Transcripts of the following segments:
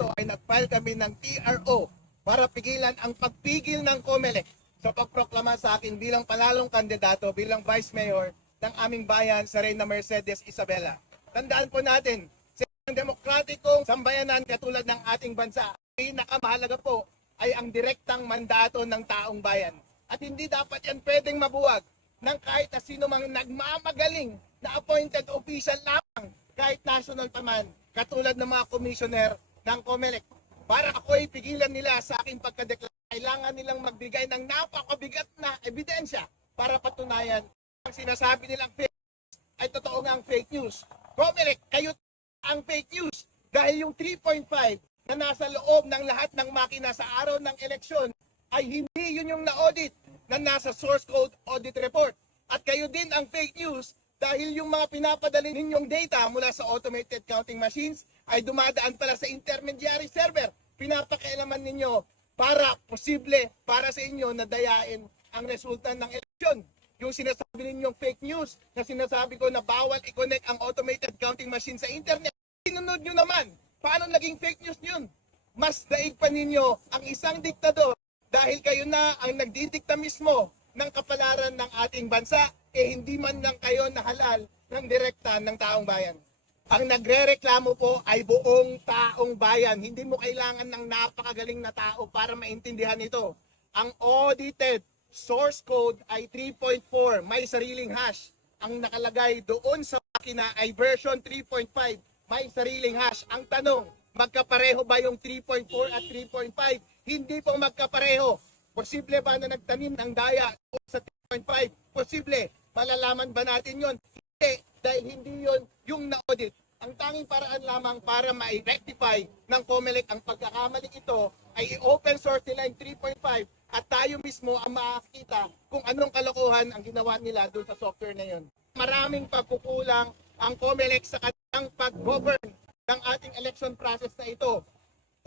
ito ay nag-file kami ng TRO para pigilan ang pagpigil ng COMELEC sa pagproklama sa akin bilang panalong kandidato bilang Vice Mayor ng aming bayan sa Reyna Mercedes Isabela. Tandaan po natin, sa demokratikong sambayanan katulad ng ating bansa, pinakamahalaga po ay ang direktang mandato ng taong bayan. At hindi dapat yan pwedeng mabuwag ng kahit na sino mang nagmamagaling na appointed official lamang kahit national pa man, katulad ng mga commissioner ng COMELEC. Para ako ay pigilan nila sa aking pagkadeklara, kailangan nilang magbigay ng napakabigat na ebidensya para patunayan ang sinasabi nilang fake ay totoo nga ang fake news. COMELEC, kayo ang fake news dahil yung 3.5 na nasa loob ng lahat ng makina sa araw ng eleksyon ay hindi yun yung na-audit na nasa source code audit report. At kayo din ang fake news dahil yung mga pinapadali ninyong data mula sa automated counting machines ay dumadaan pala sa intermediary server. Pinapakialaman ninyo para posible para sa inyo na dayain ang resulta ng eleksyon. Yung sinasabi ninyong fake news na sinasabi ko na bawal i-connect ang automated counting machine sa internet. Sinunod nyo naman. Paano naging fake news yun? Mas daig pa ninyo ang isang diktador dahil kayo na ang nagdidikta mismo ng kapalaran ng ating bansa, eh hindi man lang kayo nahalal ng direkta ng taong bayan. Ang nagrereklamo po ay buong taong bayan. Hindi mo kailangan ng napakagaling na tao para maintindihan ito. Ang audited source code ay 3.4, may sariling hash. Ang nakalagay doon sa makina ay version 3.5, may sariling hash. Ang tanong, magkapareho ba yung 3.4 at 3.5? Hindi po magkapareho. Posible ba na nagtanim ng daya sa 3.5? Posible. Malalaman ba natin yon? Hindi, dahil hindi yon yung na-audit. Ang tanging paraan lamang para ma-rectify ng COMELEC ang pagkakamali ito ay i-open source nila yung 3.5 at tayo mismo ang makakita kung anong kalokohan ang ginawa nila doon sa software na yon. Maraming pagkukulang ang COMELEC sa kanilang pag-govern ng ating election process na ito.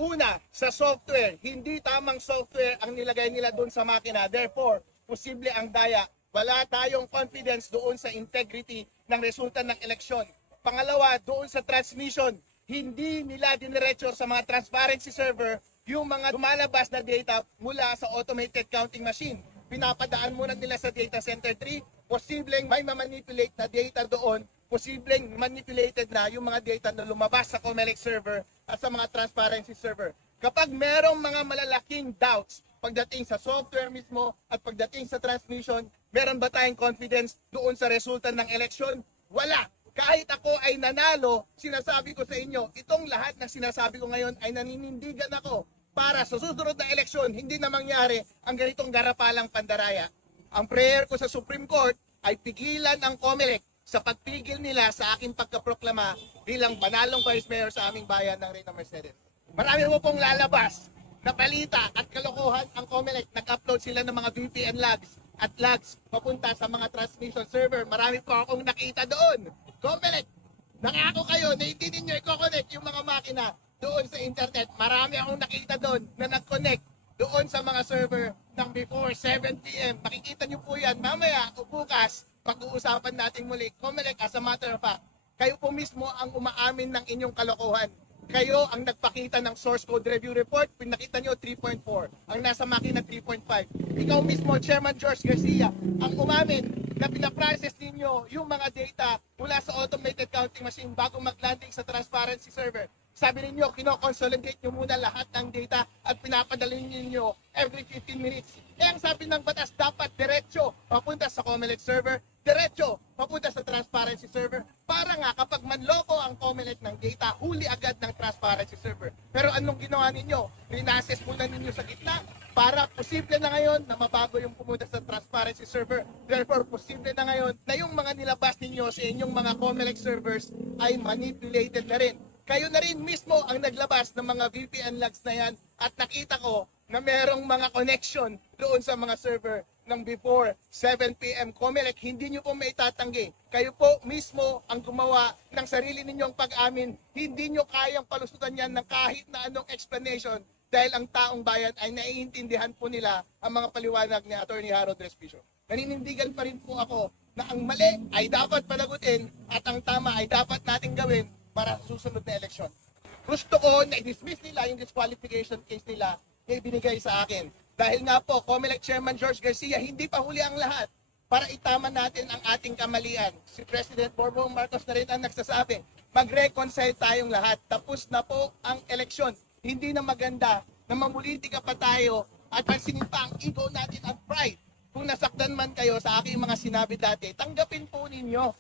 Una, sa software, hindi tamang software ang nilagay nila doon sa makina. Therefore, posible ang daya. Wala tayong confidence doon sa integrity ng resulta ng eleksyon. Pangalawa, doon sa transmission, hindi nila diniretso sa mga transparency server yung mga lumalabas na data mula sa automated counting machine. Pinapadaan muna nila sa data center 3, posibleng may mamanipulate na data doon, posibleng manipulated na yung mga data na lumabas sa Comelec server at sa mga transparency server. Kapag merong mga malalaking doubts pagdating sa software mismo at pagdating sa transmission, meron ba tayong confidence doon sa resulta ng eleksyon? Wala. Kahit ako ay nanalo, sinasabi ko sa inyo, itong lahat ng sinasabi ko ngayon ay naninindigan ako para sa susunod na eleksyon, hindi na mangyari ang ganitong garapalang pandaraya. Ang prayer ko sa Supreme Court ay pigilan ang COMELEC sa pagpigil nila sa aking pagkaproklama bilang banalong Vice Mayor sa aming bayan ng Reyna Mercedes. Marami mo pong lalabas na balita at kalokohan ang COMELEC. Nag-upload sila ng mga VPN logs at logs papunta sa mga transmission server. Marami po akong nakita doon. COMELEC, nangako kayo na hindi ninyo i-connect yung mga makina doon sa internet. Marami akong nakita doon na nag-connect doon sa mga server ng before 7 p.m. Makikita nyo po yan mamaya o bukas pag-uusapan natin muli. Comelec, as a matter of fact, kayo po mismo ang umaamin ng inyong kalokohan. Kayo ang nagpakita ng source code review report, pinakita nyo 3.4. Ang nasa makina 3.5. Ikaw mismo, Chairman George Garcia, ang umamin na pinaprocess ninyo yung mga data mula sa automated counting machine bago mag-landing sa transparency server. Sabi ninyo, kino-consolidate nyo muna lahat ng data at pinapadala ninyo every 15 minutes. Eh, ang sabi ng batas, dapat diretso papunta sa Comelec server, diretso papunta sa transparency server para nga kapag manloko ang Comelec ng data, huli agad ng transparency server. Pero anong ginawa ninyo? Rinases muna ninyo sa gitna para posible na ngayon na mabago yung pumunta sa transparency server. Therefore, posible na ngayon na yung mga nilabas ninyo sa inyong mga Comelec servers ay manipulated na rin kayo na rin mismo ang naglabas ng mga VPN logs na yan at nakita ko na merong mga connection doon sa mga server ng before 7 p.m. Comelec, hindi nyo po maitatanggi. Kayo po mismo ang gumawa ng sarili ninyong pag-amin. Hindi nyo kayang palusutan yan ng kahit na anong explanation dahil ang taong bayan ay naiintindihan po nila ang mga paliwanag ni Attorney Harold Respicio. Naninindigan pa rin po ako na ang mali ay dapat panagutin at ang tama ay dapat nating gawin para sa susunod na eleksyon. gusto ko na i-dismiss nila yung disqualification case nila na ibinigay sa akin. Dahil nga po, COMELEC Chairman George Garcia, hindi pa huli ang lahat para itama natin ang ating kamalian. Si President Bongbong Marcos na rin ang nagsasabi, mag-reconcile tayong lahat. Tapos na po ang eleksyon. Hindi na maganda na mamulitika pa tayo at pansinin pa ang ego natin at pride. Kung nasaktan man kayo sa aking mga sinabi dati, tanggapin po ninyo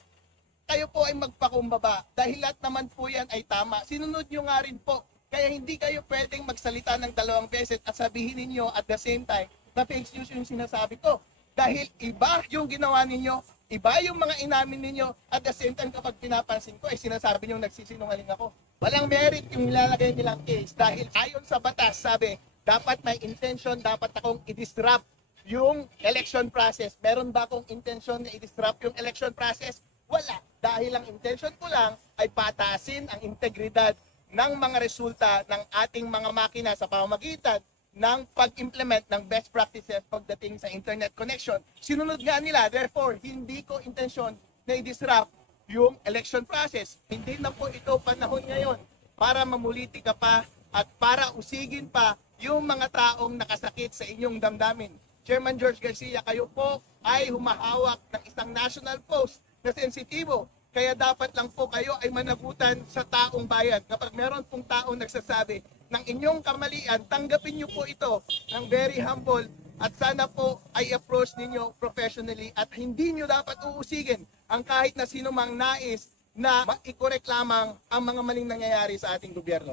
kayo po ay magpakumbaba dahil lahat naman po yan ay tama. Sinunod nyo nga rin po. Kaya hindi kayo pwedeng magsalita ng dalawang beses at sabihin ninyo at the same time na fake news yung sinasabi ko. Dahil iba yung ginawa ninyo, iba yung mga inamin ninyo, at the same time kapag pinapansin ko, ay sinasabi nyo nagsisinungaling ako. Walang merit yung nilalagay nilang case dahil ayon sa batas, sabi, dapat may intention, dapat akong i-disrupt yung election process. Meron ba akong intention na i-disrupt yung election process? Wala. Dahil ang intention ko lang ay patasin ang integridad ng mga resulta ng ating mga makina sa pamamagitan ng pag-implement ng best practices pagdating sa internet connection. Sinunod nga nila, therefore, hindi ko intensyon na i-disrupt yung election process. Hindi na po ito panahon ngayon para mamuliti ka pa at para usigin pa yung mga taong nakasakit sa inyong damdamin. Chairman George Garcia, kayo po ay humahawak ng isang national post na sensitibo. Kaya dapat lang po kayo ay managutan sa taong bayan. Kapag meron pong taong nagsasabi ng inyong kamalian, tanggapin niyo po ito ng very humble at sana po ay approach ninyo professionally at hindi niyo dapat uusigin ang kahit na sino mang nais na ma-correct lamang ang mga maling nangyayari sa ating gobyerno.